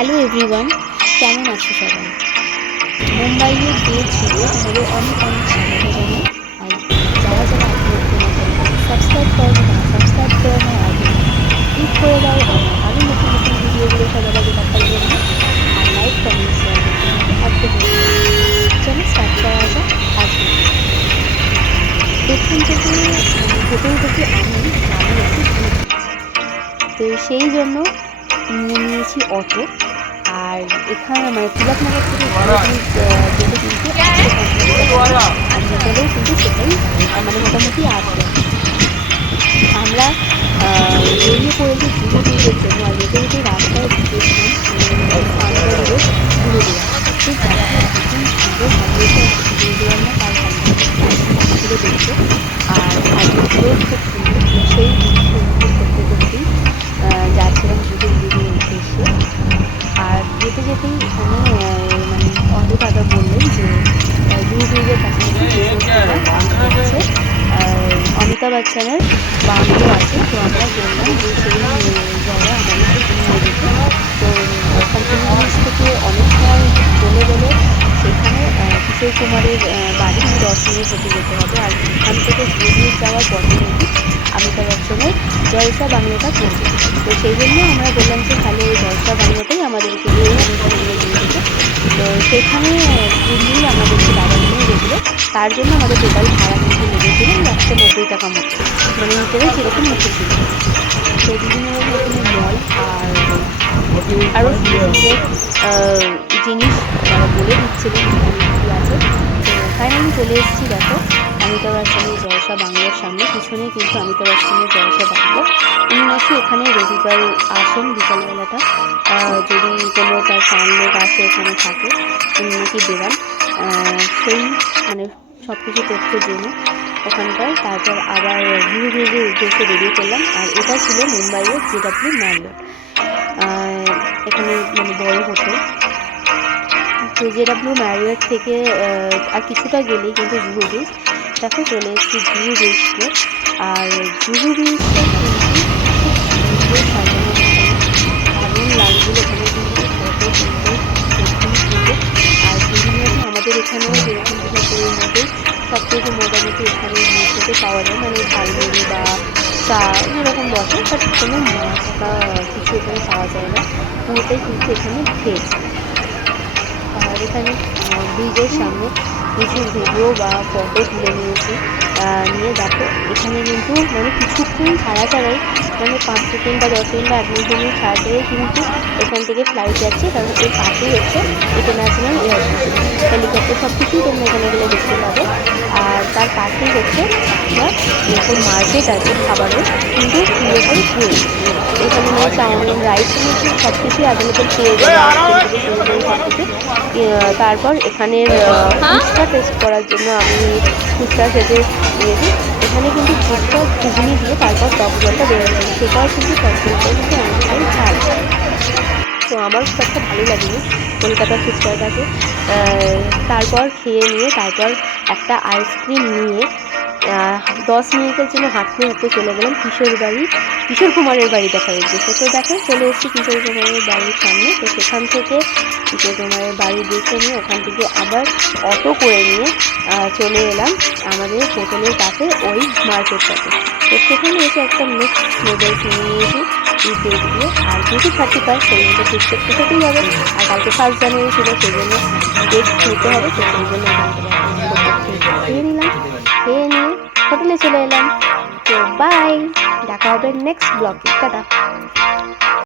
Hello everyone, কেমন আছো সবাই? মুম্বাইয়ের ডে জুড়ে তোমাদের অনেক অনেক স্বাগত জানাই। আর যারা যারা এখনো অব্দি আমার চ্যানেলটাকে সাবস্ক্রাইব করো তারা সাবস্ক্রাইব করে নাও আর ক্লিক করে দাও আমার আরও নতুন নতুন ভিডিওগুলো সবার আগে দেখার জন্য। আর লাইক কমেন্ট শেয়ার করতে কিন্তু একদম ভুলবে না। চলো স্টার্ট করা যাক আজকের ভিডিও। এখান থেকে হেঁটে হেঁটে আমি গ্রামে একটু ঘুরে দিচ্ছি, তো সেই জন্য নিয়ে নিয়েছি অটো। আর এখানে তিলকনগর থেকে যেতে কিন্তু 150 টাকা, আর হোটেলেও কিন্তু সেটাই মোটামুটি আসবে। আমরা বেরিয়ে পড়েছি জুহু ব্রিজের জন্য। আর যেতে যেতে রাস্তায় ঢুকেছিলাম পাঞ্জাবি রোড গুরুদুয়ারা। তো দেখো ভীষণ সুন্দর সাজিয়েছে গুরুদুয়ার, না তার সামনে দেখতে। আর সাজিয়েছিল খুব সুন্দর, তো সেই দৃশ্য উপভোগ করতে করতেই যাচ্ছিলাম জুহু ব্রিজের উদ্দেশ্যে। আর যেতে যেতেই এখানে অটো দাদা বললেন যে জুহু ব্রিজের কাছাকাছি হচ্ছে অমিতাভ বচ্চনের বাংলো আছে। তো আমরা বললাম যে সেই জায়গায় আমাদেরকে নিয়ে যেতে। তো ওখান থেকে অনেকটা চলে গেলে সেখানে কিশোর কুমারের বাড়ি 10 মিনিট হেঁটে যেতে হবে। আর এখান থেকে জুহু ব্রিজ যাওয়ার পথে কিন্তু অমিতাভ বচ্চনের জলসা বাংলোটা পড়বে। তো সেই জন্য আমরা বললাম যে তাহলে ওই জলসা বাংলোটাই আমাদেরকে নিয়ে যেতে। তো সেখানে ঘুরিয়েই আমাদেরকে দাদা নিয়ে গেছিলো। তার জন্য আমাদের টোটাল ভাড়া কিন্তু লেগেছিল 190 টাকা মতো, ভিতরে যেরকম উঠেছিল। তো বিভিন্ন রকম এখানে মল আর আরও সুন্দর সুন্দর জিনিস তারা বলে দিচ্ছিলেন এখানে কী আছে। তো ফাইনালি চলে এসেছি। দেখো অমিতাভ বচ্চনের জলসা বাংলোর সামনে, পিছনে কিন্তু অমিতাভ বচ্চনের জলসা বাংলো। উনি নাকি এখানে রবিবার আসেন বিকালবেলাটা, যদি কোনো তার ফ্যান লোক আসে এখানে থাকে, উনি নাকি বেরান। সেই সব কিছু তথ্য জেনে ওখানটায় তারপর আবার জুহু ব্রিজের উদ্দেশ্যে বেরিয়ে পড়লাম। আর এটা ছিল মুম্বাইয়ের JW ম্যারিয়ট, এখানে বড় হোটেল। তো JW ম্যারিয়ট থেকে আর কিছুটা গেলেই কিন্তু জুহু ব্রিজ। দেখো চলে এসেছি জুহু ব্রিজে। আর জুহু ব্রিজটা কিন্তু খুব সুন্দর সাজানো গোছানো, দারুণ লাগছিল এখানে কিন্তু কত সুন্দর একদম সুন্দর। আর বিভিন্ন রকম আমাদের এখানেও যেরকম হোটেলের মধ্যেই সব কিছু মোটামুটি এখানে খেতে পাওয়া যায়, ঝালমুড়ি বা চা যেরকম বসে, বাট কোনো মাছ বা কিছু এখানে পাওয়া যায় না, পুরোটাই কিন্তু এখানে ভেজ। আর এখানে ব্রিজের সামনে কিছু ভিডিও বা ফটো তুলে নিয়েছি। নিয়ে দেখো এখানে কিন্তু কিছুক্ষণ ছাড়া ছাড়াই 5 সেকেন্ড বা 10 সেকেন্ড বা 1 মিনিট ছাড়া ছাড়াই কিন্তু এখান থেকে ফ্লাইট যাচ্ছে, কারণ এর পাশেই হচ্ছে ইন্টারন্যাশনাল এয়ারপোর্ট। হেলিকপ্টার সব কিছুই তোমরা এখানে গেলে দেখতে পাবে। আর তার পাশেই হচ্ছে একটা এরকম মার্কেট আছে খাবারের, কিন্তু পুরোটাই ভেজ। এখানে চাউমিন, রাইস, সব কিছুই অ্যাভেলেবেল পেয়ে যাবে আইসক্রিম থেকে শুরু করে সব কিছু। তারপর এখানের ফুচকা টেস্ট করার জন্য আমি ফুচকা খেতে নিয়েছি। এখানে কিন্তু ফুচকা ঘুগনি দিয়ে তারপর টক জলটা বেরোচ্ছে, সেটাও কিন্তু টক জলটাও কিন্তু অনেকটাই ঝাল। তো আমার খুব একটা ভালো লাগেনি কলকাতার ফুচকার কাছে। তারপর খেয়ে নিয়ে তারপর একটা আইসক্রিম নিয়ে 10 মিনিটের জন্য হাঁটতে হাঁটতে চলে গেলাম কিশোর কুমারের বাড়ি দেখার উদ্দেশ্যে। তো দেখো চলে এসেছি কিশোর কুমারের বাড়ির সামনে। তো সেখান থেকে কিশোর কুমারের বাড়ি দেখে নিয়ে ওখান থেকে আবার অটো করে নিয়ে চলে এলাম আমাদের হোটেলের কাছে ওই মার্কেটটাতে। তো সেখানে এসে একটা মিক্সড নুডলস নিয়ে নিয়েছি কেক দিয়ে। আর যেহেতু 31, সেই জন্য কেক তো খেতেই হবে। আর কালকে 1 জানুয়ারি ছিল, সেই জন্য কেক খেতে হবে। তো সেই জন্য এখান থেকে একটা ছোট্ট কেক খেয়ে নিলাম। খেয়ে নিয়ে হোটেলে চলে এলাম। তো বাই, দেখা হবে নেক্সট ব্লগে। টাটা।